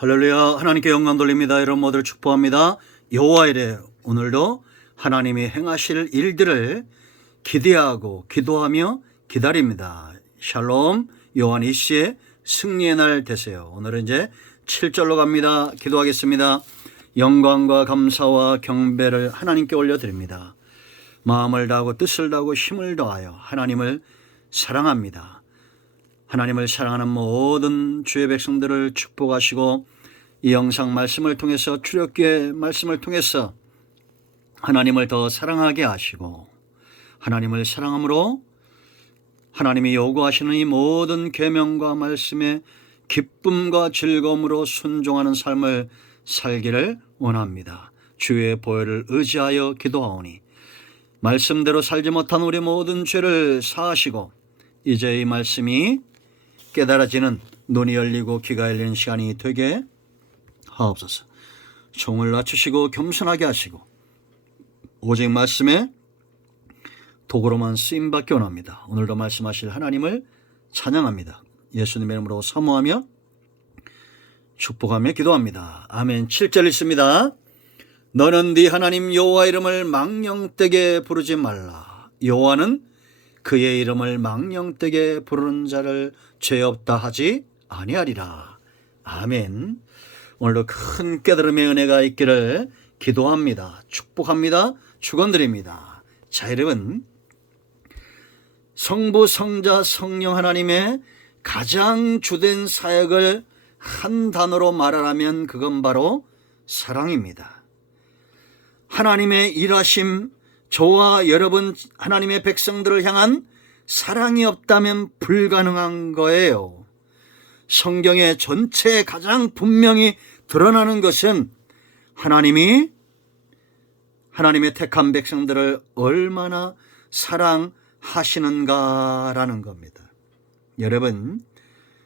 할렐루야. 하나님께 영광 돌립니다. 여러분 모두를 축복합니다. 여호와 이래 오늘도 하나님이 행하실 일들을 기대하고 기도하며 기다립니다. 샬롬. 요한 이시의 승리의 날 되세요. 오늘은 이제 7절로 갑니다. 기도하겠습니다. 영광과 감사와 경배를 하나님께 올려드립니다. 마음을 다하고 뜻을 다하고 힘을 다하여 하나님을 사랑합니다. 하나님을 사랑하는 모든 주의 백성들을 축복하시고 이 영상 말씀을 통해서 출애굽기의 말씀을 통해서 하나님을 더 사랑하게 하시고 하나님을 사랑함으로 하나님이 요구하시는 이 모든 계명과 말씀에 기쁨과 즐거움으로 순종하는 삶을 살기를 원합니다. 주의 보혈을 의지하여 기도하오니 말씀대로 살지 못한 우리 모든 죄를 사하시고 이제 이 말씀이 깨달아지는 눈이 열리고 귀가 열리는 시간이 되게 하옵소서. 종을 낮추시고 겸손하게 하시고 오직 말씀에 도구로만 쓰임받기 원합니다. 오늘도 말씀하실 하나님을 찬양합니다. 예수님의 이름으로 사모하며 축복하며 기도합니다. 아멘. 7절 있습니다. 너는 네 하나님 여호와 이름을 망령되게 부르지 말라. 여호와는 그의 이름을 망령되게 부르는 자를 죄 없다 하지 아니하리라. 아멘. 오늘도 큰 깨달음의 은혜가 있기를 기도합니다. 축복합니다. 축원드립니다. 자, 여러분, 성부, 성자, 성령 하나님의 가장 주된 사역을 한 단어로 말하라면 그건 바로 사랑입니다. 하나님의 일하심, 저와 여러분 하나님의 백성들을 향한 사랑이 없다면 불가능한 거예요. 성경의 전체에 가장 분명히 드러나는 것은 하나님이 하나님의 택한 백성들을 얼마나 사랑하시는가라는 겁니다. 여러분,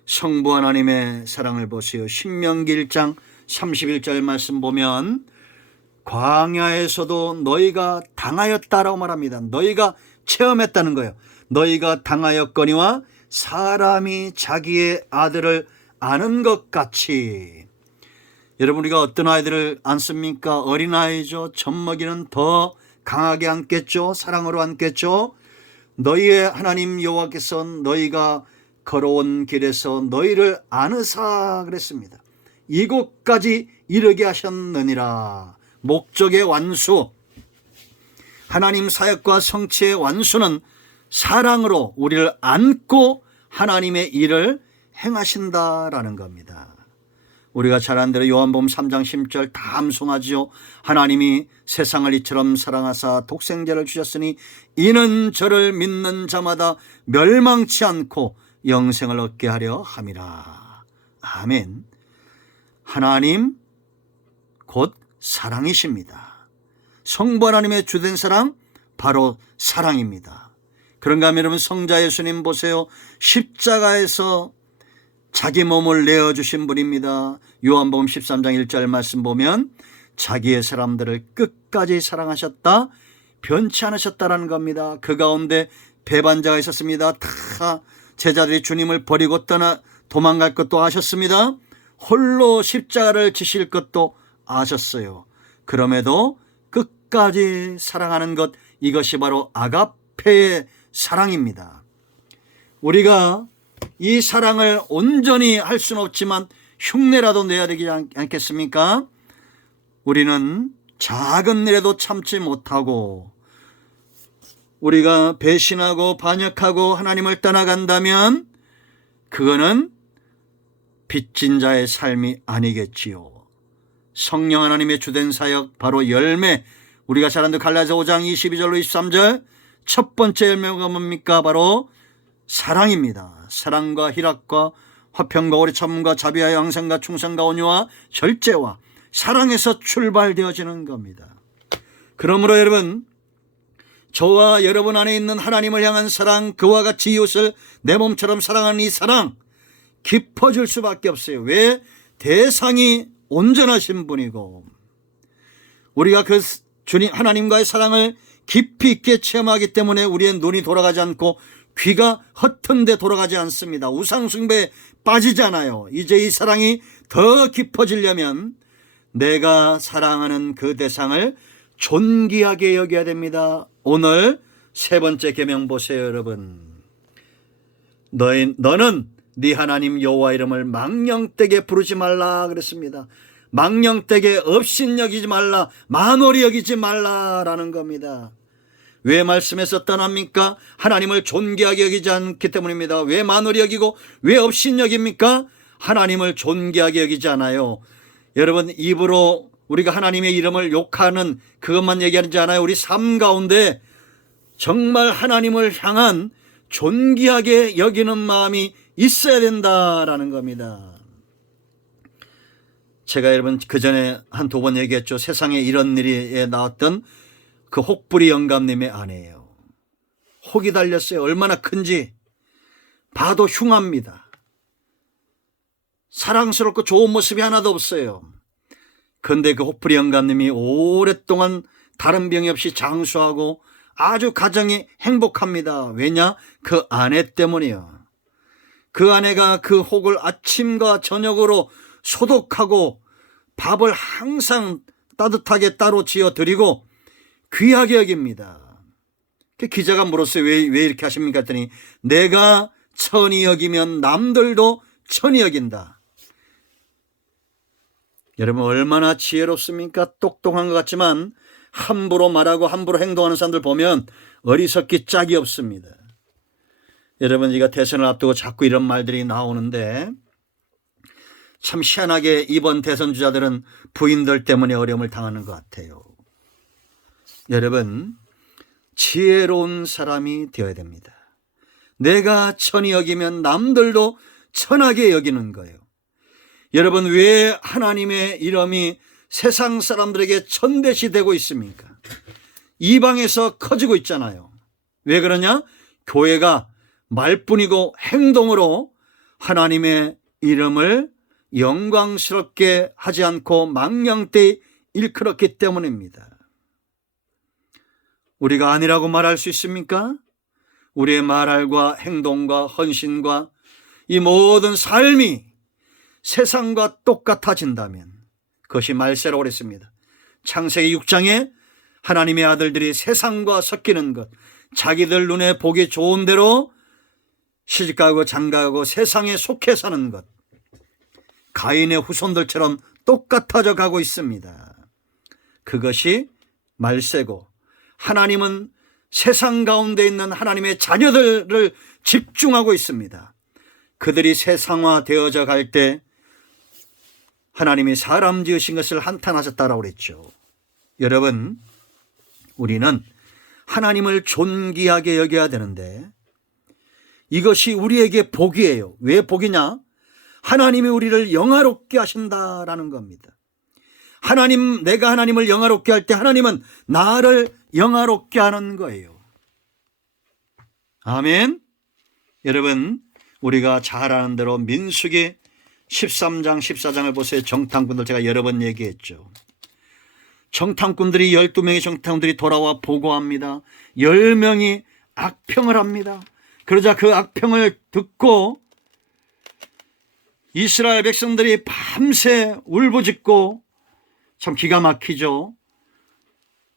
성부 하나님의 사랑을 보세요. 신명기 1장 31절 말씀 보면 광야에서도 너희가 당하였다라고 말합니다. 너희가 체험했다는 거예요. 너희가 당하였거니와 사람이 자기의 아들을 아는 것 같이. 여러분, 우리가 어떤 아이들을 안습니까? 어린아이죠. 젖먹이는 더 강하게 안겠죠. 사랑으로 안겠죠. 너희의 하나님 여호와께서 너희가 걸어온 길에서 너희를 아느사 그랬습니다. 이곳까지 이르게 하셨느니라. 목적의 완수, 하나님 사역과 성취의 완수는 사랑으로 우리를 안고 하나님의 일을 행하신다라는 겁니다. 우리가 잘 아는 대로 요한복음 3장 10절 다 암송하지요. 하나님이 세상을 이처럼 사랑하사 독생자를 주셨으니 이는 저를 믿는 자마다 멸망치 않고 영생을 얻게 하려 함이라. 아멘. 하나님 곧 사랑이십니다. 성부 하나님의 주된 사랑 바로 사랑입니다. 그런가 하면 여러분, 성자 예수님 보세요. 십자가에서 자기 몸을 내어주신 분입니다. 요한복음 13장 1절 말씀 보면 자기의 사람들을 끝까지 사랑하셨다, 변치 않으셨다라는 겁니다. 그 가운데 배반자가 있었습니다. 다 제자들이 주님을 버리고 도망갈 것도 아셨습니다. 홀로 십자가를 지실 것도 아셨어요. 그럼에도 끝까지 사랑하는 것, 이것이 바로 아가페의 사랑입니다. 우리가 이 사랑을 온전히 할 수는 없지만 흉내라도 내야 되지 않겠습니까? 우리는 작은 일에도 참지 못하고 우리가 배신하고 반역하고 하나님을 떠나간다면 그거는 빚진 자의 삶이 아니겠지요. 성령 하나님의 주된 사역, 바로 열매, 우리가 잘 아는 갈라디아 5장 22절로 23절 첫 번째 열매가 뭡니까? 바로 사랑입니다. 사랑과 희락과 화평과 오래 참음과 자비와 양생과 충성과 온유와 절제와 사랑에서 출발되어지는 겁니다. 그러므로 여러분, 저와 여러분 안에 있는 하나님을 향한 사랑, 그와 같이 이웃을 내 몸처럼 사랑하는 이 사랑 깊어질 수밖에 없어요. 왜? 대상이 온전하신 분이고 우리가 그 주님 하나님과의 사랑을 깊이 있게 체험하기 때문에 우리의 눈이 돌아가지 않고 귀가 허튼데 돌아가지 않습니다. 우상숭배에 빠지잖아요. 이제 이 사랑이 더 깊어지려면 내가 사랑하는 그 대상을 존귀하게 여겨야 됩니다. 오늘 세 번째 계명 보세요, 여러분. 너는 네 하나님 여호와 이름을 망령되게 부르지 말라 그랬습니다. 망령되게 업신여기지 말라, 만홀히 여기지 말라라는 겁니다. 왜 말씀에서 떠납니까? 하나님을 존귀하게 여기지 않기 때문입니다. 왜 만홀히 여기고 왜 업신여깁니까? 하나님을 존귀하게 여기지 않아요. 여러분, 입으로 우리가 하나님의 이름을 욕하는 그것만 얘기하지 않아요. 우리 삶 가운데 정말 하나님을 향한 존귀하게 여기는 마음이 있어야 된다라는 겁니다. 제가 여러분 그전에 한 두 번 얘기했죠. 세상에 이런 일이 나왔던 그 혹부리 영감님의 아내예요. 혹이 달렸어요. 얼마나 큰지 봐도 흉합니다. 사랑스럽고 좋은 모습이 하나도 없어요. 그런데 그 혹부리 영감님이 오랫동안 다른 병이 없이 장수하고 아주 가정이 행복합니다. 왜냐? 그 아내 때문이요. 그 아내가 그 혹을 아침과 저녁으로 소독하고 밥을 항상 따뜻하게 따로 지어 드리고 귀하게 여깁니다. 기자가 물었어요. 왜 이렇게 하십니까? 했더니 내가 천히 여기면 남들도 천히 여긴다. 여러분, 얼마나 지혜롭습니까? 똑똑한 것 같지만 함부로 말하고 함부로 행동하는 사람들 보면 어리석기 짝이 없습니다. 여러분, 우리가 대선을 앞두고 자꾸 이런 말들이 나오는데 참 희한하게 이번 대선 주자들은 부인들 때문에 어려움을 당하는 것 같아요. 여러분, 지혜로운 사람이 되어야 됩니다. 내가 천히 여기면 남들도 천하게 여기는 거예요. 여러분, 왜 하나님의 이름이 세상 사람들에게 천대시 되고 있습니까? 이방에서 커지고 있잖아요. 왜 그러냐? 교회가 말뿐이고 행동으로 하나님의 이름을 영광스럽게 하지 않고 망령되이 일컬었기 때문입니다. 우리가 아니라고 말할 수 있습니까? 우리의 말과 행동과 헌신과 이 모든 삶이 세상과 똑같아진다면 그것이 말세라고 그랬습니다. 창세기 6장에 하나님의 아들들이 세상과 섞이는 것, 자기들 눈에 보기 좋은 대로 시집가고 장가가고 세상에 속해 사는 것, 가인의 후손들처럼 똑같아져 가고 있습니다. 그것이 말세고, 하나님은 세상 가운데 있는 하나님의 자녀들을 집중하고 있습니다. 그들이 세상화 되어져 갈 때 하나님이 사람 지으신 것을 한탄하셨다라고 그랬죠. 여러분, 우리는 하나님을 존귀하게 여겨야 되는데 이것이 우리에게 복이에요. 왜 복이냐? 하나님이 우리를 영화롭게 하신다라는 겁니다. 내가 하나님을 영화롭게 할 때 하나님은 나를 영화롭게 하는 거예요. 아멘. 여러분, 우리가 잘 아는 대로 민수기 13장 14장을 보세요. 정탐꾼들, 제가 여러 번 얘기했죠. 정탐꾼들이 12명의 정탐꾼들이 돌아와 보고합니다. 10명이 악평을 합니다. 그러자 그 악평을 듣고 이스라엘 백성들이 밤새 울부짖고, 참 기가 막히죠.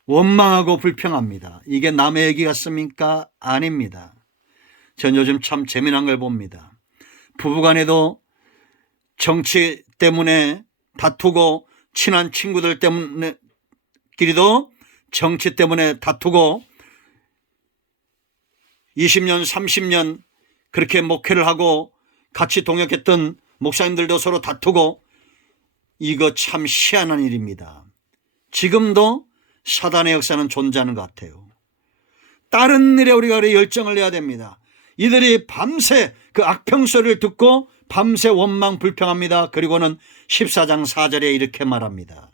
원망하고 불평합니다. 이게 남의 얘기 같습니까? 아닙니다. 전 요즘 참 재미난 걸 봅니다. 부부간에도 정치 때문에 다투고, 친한 친구들 때문에 끼리도 정치 때문에 다투고, 20년 30년 그렇게 목회를 하고 같이 동역했던 목사님들도 서로 다투고, 이거 참 희한한 일입니다. 지금도 사단의 역사는 존재하는 것 같아요. 다른 일에 우리가 열정을 내야 됩니다. 이들이 밤새 그 악평 소리를 듣고 밤새 원망 불평합니다. 그리고는 14장 4절에 이렇게 말합니다.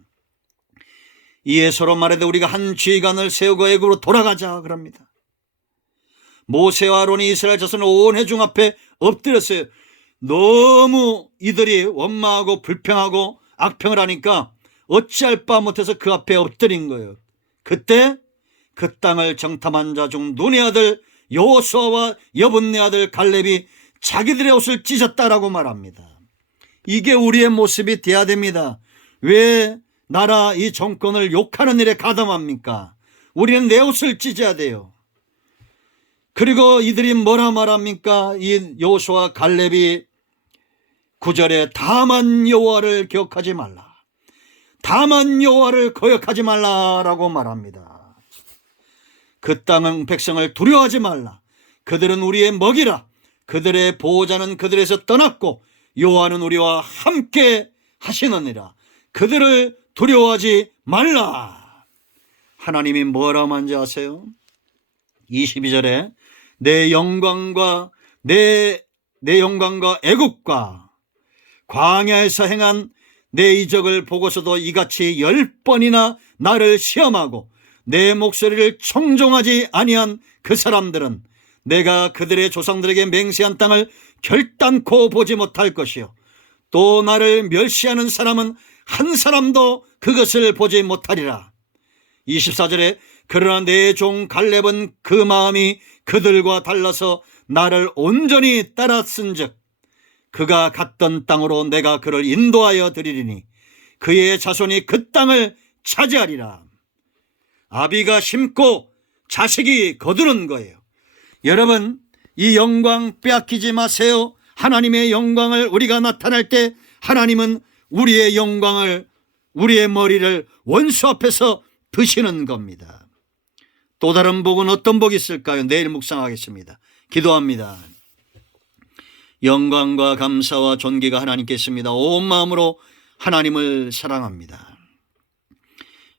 이에 서로 말하되 우리가 한 지휘관을 세우고 애굽으로 돌아가자 그럽니다. 모세와 아론이 이스라엘 자손을 온 회중 앞에 엎드렸어요. 너무 이들이 원망하고 불평하고 악평을 하니까 어찌할 바 못해서 그 앞에 엎드린 거예요. 그때 그 땅을 정탐한 자 중 눈의 아들 여호수아와 여분네 아들 갈렙이 자기들의 옷을 찢었다라고 말합니다. 이게 우리의 모습이 돼야 됩니다. 왜 나라 이 정권을 욕하는 일에 가담합니까? 우리는 내 옷을 찢어야 돼요. 그리고 이들이 뭐라 말합니까? 이 여호수아 갈렙이 9절에 다만 여호와를 기억하지 말라, 다만 여호와를 거역하지 말라라고 말합니다. 그 땅은 백성을 두려워하지 말라. 그들은 우리의 먹이라. 그들의 보호자는 그들에서 떠났고 여호와는 우리와 함께 하시느니라. 그들을 두려워하지 말라. 하나님이 뭐라고 하는지 아세요? 22절에 내 영광과 애굽과 광야에서 행한 내 이적을 보고서도 이같이 10번이나 나를 시험하고 내 목소리를 청종하지 아니한 그 사람들은 내가 그들의 조상들에게 맹세한 땅을 결단코 보지 못할 것이요 또 나를 멸시하는 사람은 한 사람도 그것을 보지 못하리라. 24절에 그러나 내 종 갈렙은 그 마음이 그들과 달라서 나를 온전히 따랐은즉 그가 갔던 땅으로 내가 그를 인도하여 드리리니 그의 자손이 그 땅을 차지하리라. 아비가 심고 자식이 거두는 거예요. 여러분, 이 영광 빼앗기지 마세요. 하나님의 영광을 우리가 나타날 때 하나님은 우리의 영광을, 우리의 머리를 원수 앞에서 드시는 겁니다. 또 다른 복은 어떤 복이 있을까요? 내일 묵상하겠습니다. 기도합니다. 영광과 감사와 존귀가 하나님께 있습니다. 온 마음으로 하나님을 사랑합니다.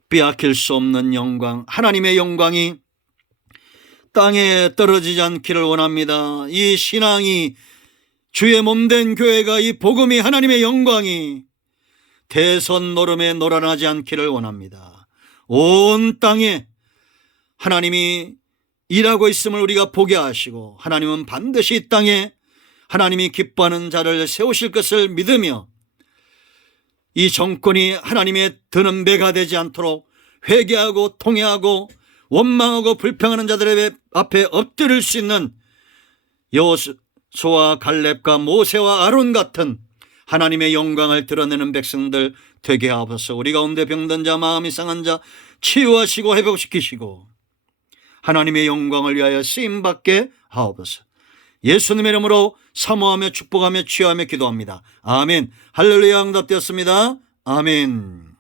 빼앗길 수 없는 영광, 하나님의 영광이 땅에 떨어지지 않기를 원합니다. 이 신앙이, 주의 몸된 교회가, 이 복음이, 하나님의 영광이 대선 노름에 놀아나지 않기를 원합니다. 온 땅에 하나님이 일하고 있음을 우리가 보게 하시고 하나님은 반드시 이 땅에 하나님이 기뻐하는 자를 세우실 것을 믿으며 이 정권이 하나님의 드는 매가 되지 않도록 회개하고 통회하고 원망하고 불평하는 자들의 앞에 엎드릴 수 있는 여호수아 갈렙과 모세와 아론 같은 하나님의 영광을 드러내는 백성들 되게 하옵소서. 우리 가운데 병든 자, 마음이 상한 자 치유하시고 회복시키시고 하나님의 영광을 위하여 쓰임받게 하옵소서. 예수님의 이름으로 사모하며 축복하며 치유하며 기도합니다. 아멘. 할렐루야. 응답되었습니다. 아멘.